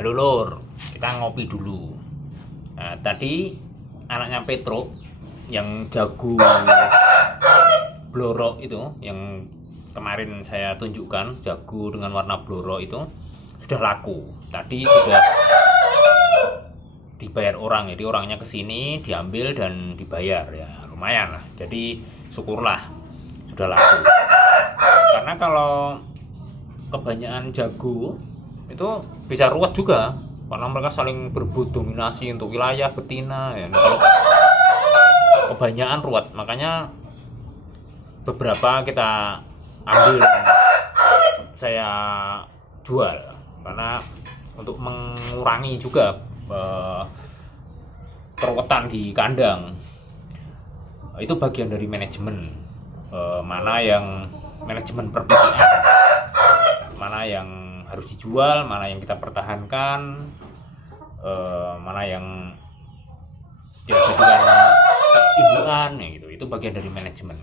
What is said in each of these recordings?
halo Lur, kita ngopi dulu. Nah, tadi anaknya Petro yang jago blorok itu, yang kemarin saya tunjukkan, jago dengan warna blorok itu sudah laku. Tadi sudah dibayar orang, jadi orangnya kesini diambil dan dibayar, ya lumayan lah. Jadi syukurlah sudah laku. Karena kalau kebanyakan jago itu bisa ruwet juga, karena mereka saling berebut dominasi untuk wilayah betina ya. Nah, kalau kebanyakan ruwet, makanya beberapa kita ambil, saya jual, karena untuk mengurangi juga keruwetan di kandang. Itu bagian dari manajemen, mana yang manajemen perpikian, mana yang harus dijual, mana yang kita pertahankan, mana yang dijadikan indukan ya gitu. Itu bagian dari manajemen,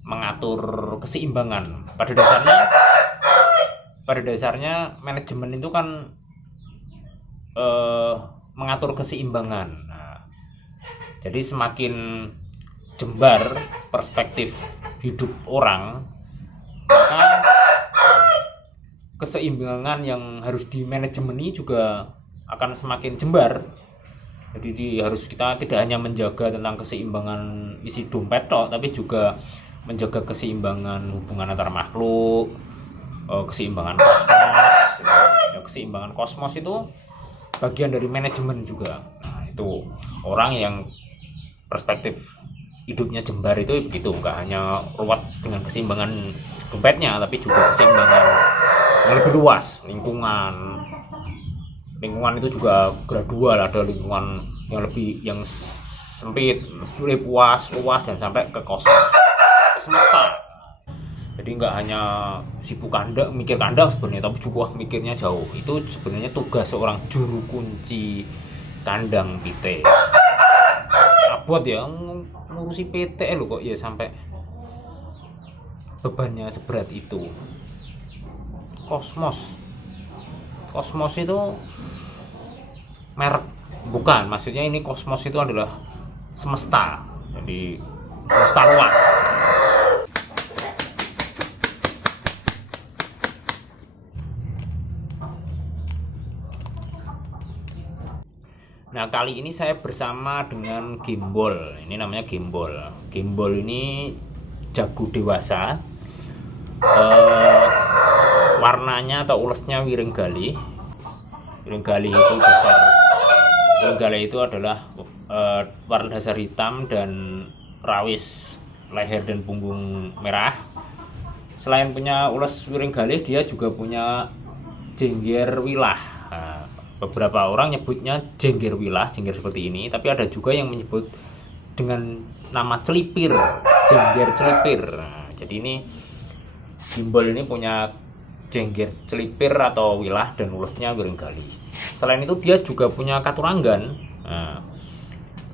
mengatur keseimbangan. Pada dasarnya manajemen itu kan mengatur keseimbangan. Nah, jadi semakin jembar perspektif hidup orang, maka keseimbangan yang harus dimanajemeni juga akan semakin jembar. Jadi kita tidak hanya menjaga tentang keseimbangan isi dompet tapi juga menjaga keseimbangan hubungan antar makhluk, keseimbangan kosmos. Ya, keseimbangan kosmos itu bagian dari manajemen juga. Nah, itu orang yang perspektif hidupnya jembar itu begitu, nggak hanya ruwet dengan keseimbangan dompetnya, tapi juga keseimbangan yang lebih luas. Lingkungan itu juga gradual, ada lingkungan yang sempit, lebih luas dan sampai ke kosmos, ke semesta. Jadi nggak hanya sibuk mikir kandang sebenarnya, tapi juga mikirnya jauh. Itu sebenarnya tugas seorang juru kunci kandang pite. Abot ya ngurusi PT lo kok ya sampai bebannya seberat itu. Kosmos itu merek, bukan, maksudnya ini kosmos itu adalah semesta, jadi semesta luas. Nah, kali ini saya bersama dengan Gimbol. Ini namanya Gimbol. Gimbol ini jago dewasa. Warnanya atau ulesnya Wirenggali. Wirenggali itu adalah warna dasar hitam dan rawis leher dan punggung merah. Selain punya ules Wirenggali, dia juga punya jengger wilah. Nah, beberapa orang nyebutnya jengger wilah, jengger seperti ini, tapi ada juga yang menyebut dengan nama celipir, jengger celipir. Nah, jadi ini Gimbol ini punya jengger celipir atau wilah dan ulesnya Wirenggali. Selain itu dia juga punya katuranggan.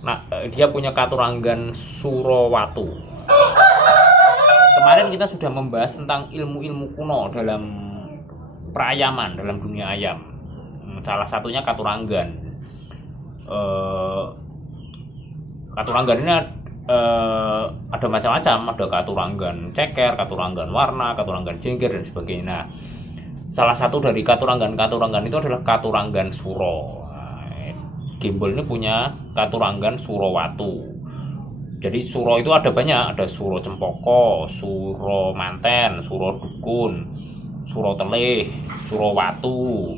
Nah, dia punya katuranggan Surawatu. Kemarin kita sudah membahas tentang ilmu-ilmu kuno dalam perayaman, dalam dunia ayam. Salah satunya katuranggan. Katuranggan ini ada macam-macam, ada katuranggan ceker, katuranggan warna, katuranggan jengger dan sebagainya. Nah, salah satu dari katuranggan itu adalah katuranggan Suro. Gimbol ini punya katuranggan Surawatu. Jadi Suro itu ada banyak, ada Suro Cempoko, Suro Manten, Suro Dukun, Suro Telih, Surawatu,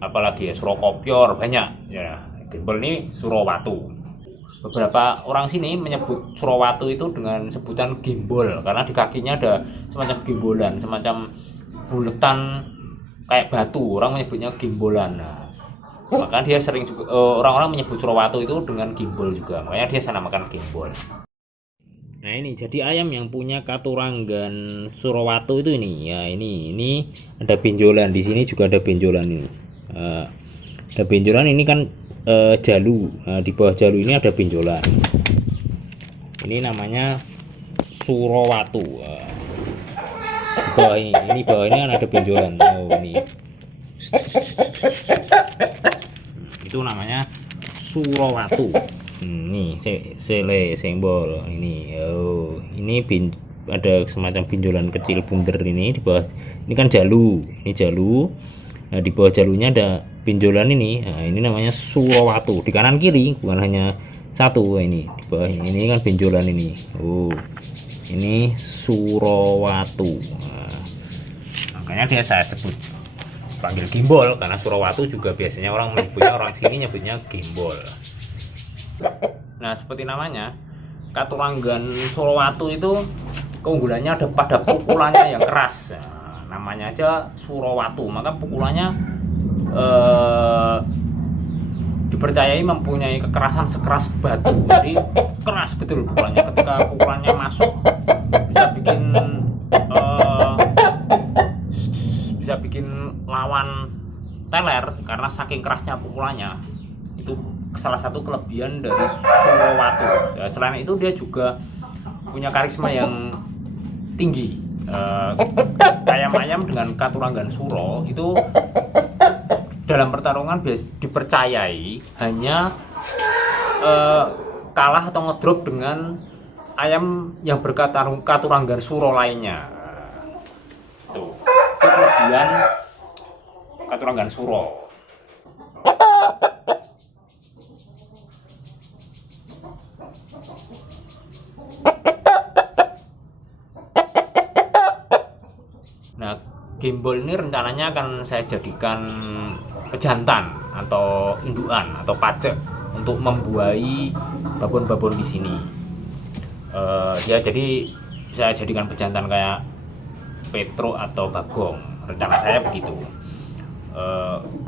apalagi ya, Suro Kopyor, banyak ya. Gimbol ini Surawatu. Beberapa orang sini menyebut Surawatu itu dengan sebutan gimbol, karena di kakinya ada semacam gimbolan, semacam buletan kayak batu. Orang menyebutnya gimbolan. Nah, maka dia sering juga, orang-orang menyebut Surawatu itu dengan gimbol juga, makanya dia namakan gimbol. Nah, ini jadi ayam yang punya katuranggan Surawatu itu ini ya, ini ada benjolan, di sini juga ada benjolan ini. Ada benjolan ini kan jalu. Nah, di bawah jalu ini ada benjolan. Ini namanya Surawatu. Di bawah ini kan ada benjolan. Oh, ini. Itu namanya Surawatu. Nih, sele simbol ini. Oh, ini ada semacam benjolan kecil bunder ini di bawah. Ini kan jalu. Ini jalu. Nah, di bawah jalunya ada benjolan ini. Nah, ini namanya Surawatu. Di kanan kiri, bukan hanya satu. Ini di bawah ini kan benjolan ini. Oh, ini Surawatu. Nah, makanya dia saya sebut panggil gimbol, karena Surawatu juga biasanya orang menyebutnya, orang sini nyebutnya gimbol. Nah, seperti namanya, Katuranggan Surawatu itu keunggulannya ada pada pukulannya yang keras. Nah, namanya aja Surawatu, maka pukulannya dipercayai mempunyai kekerasan sekeras batu. Jadi keras betul pukulannya. Ketika pukulannya masuk bisa bikin lawan teler karena saking kerasnya pukulannya. Itu salah satu kelebihan dari Surawatu. Ya, selain itu dia juga punya karisma yang tinggi. Ayam-ayam dengan Katuranggan Suro itu dalam pertarungan dipercayai hanya kalah atau ngedrop dengan ayam yang berKaturanggan Suro lainnya. Itu kelebihan Katuranggan Suro. Nah, gimbol ini rencananya akan saya jadikan pejantan atau indukan atau pacek untuk membuai babon-babon di sini. Ya, jadi saya jadikan pejantan kayak Petro atau Bagong. Rencana saya begitu.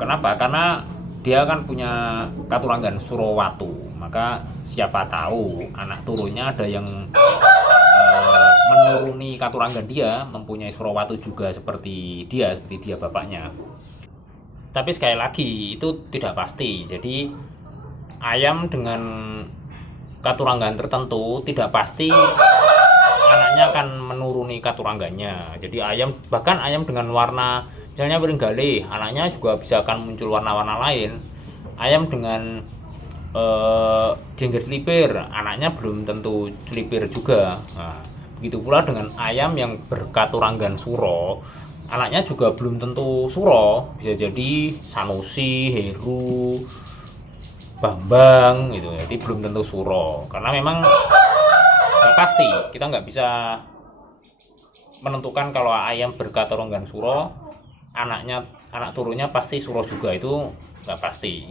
Kenapa? Karena dia kan punya Katuranggan Surawatu, maka siapa tahu anak turunnya ada yang menuruni Katuranggan dia, mempunyai Surawatu juga seperti dia bapaknya. Tapi sekali lagi itu tidak pasti. Jadi ayam dengan Katuranggan tertentu tidak pasti anaknya akan menuruni Katuranggannya. Jadi bahkan ayam dengan warna misalnya Beringgale, anaknya juga bisa akan muncul warna-warna lain. Ayam dengan jengger selipir, anaknya belum tentu selipir juga. Nah, begitu pula dengan ayam yang berKaturanggan Suro, anaknya juga belum tentu Suro, bisa jadi Sanusi, Heru, Bambang gitu. Jadi belum tentu Suro, karena memang nggak pasti, kita nggak bisa menentukan kalau ayam berKaturanggan Suro anak turunnya pasti Suro juga, itu nggak pasti.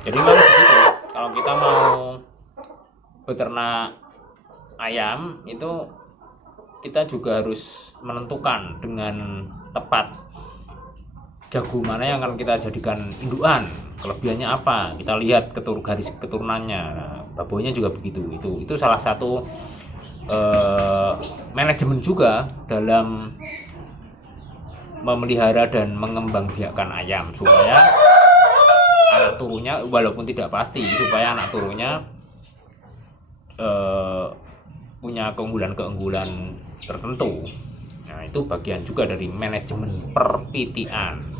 Jadi memang begitu, kalau kita mau beternak ayam itu kita juga harus menentukan dengan tepat jago mana yang akan kita jadikan indukan, kelebihannya apa, kita lihat garis keturunannya. Nah, babonnya juga begitu. Itu salah satu manajemen juga dalam memelihara dan mengembangbiakkan ayam, supaya anak turunnya, walaupun tidak pasti, supaya anak turunnya punya keunggulan tertentu. Nah, itu bagian juga dari manajemen perpitian.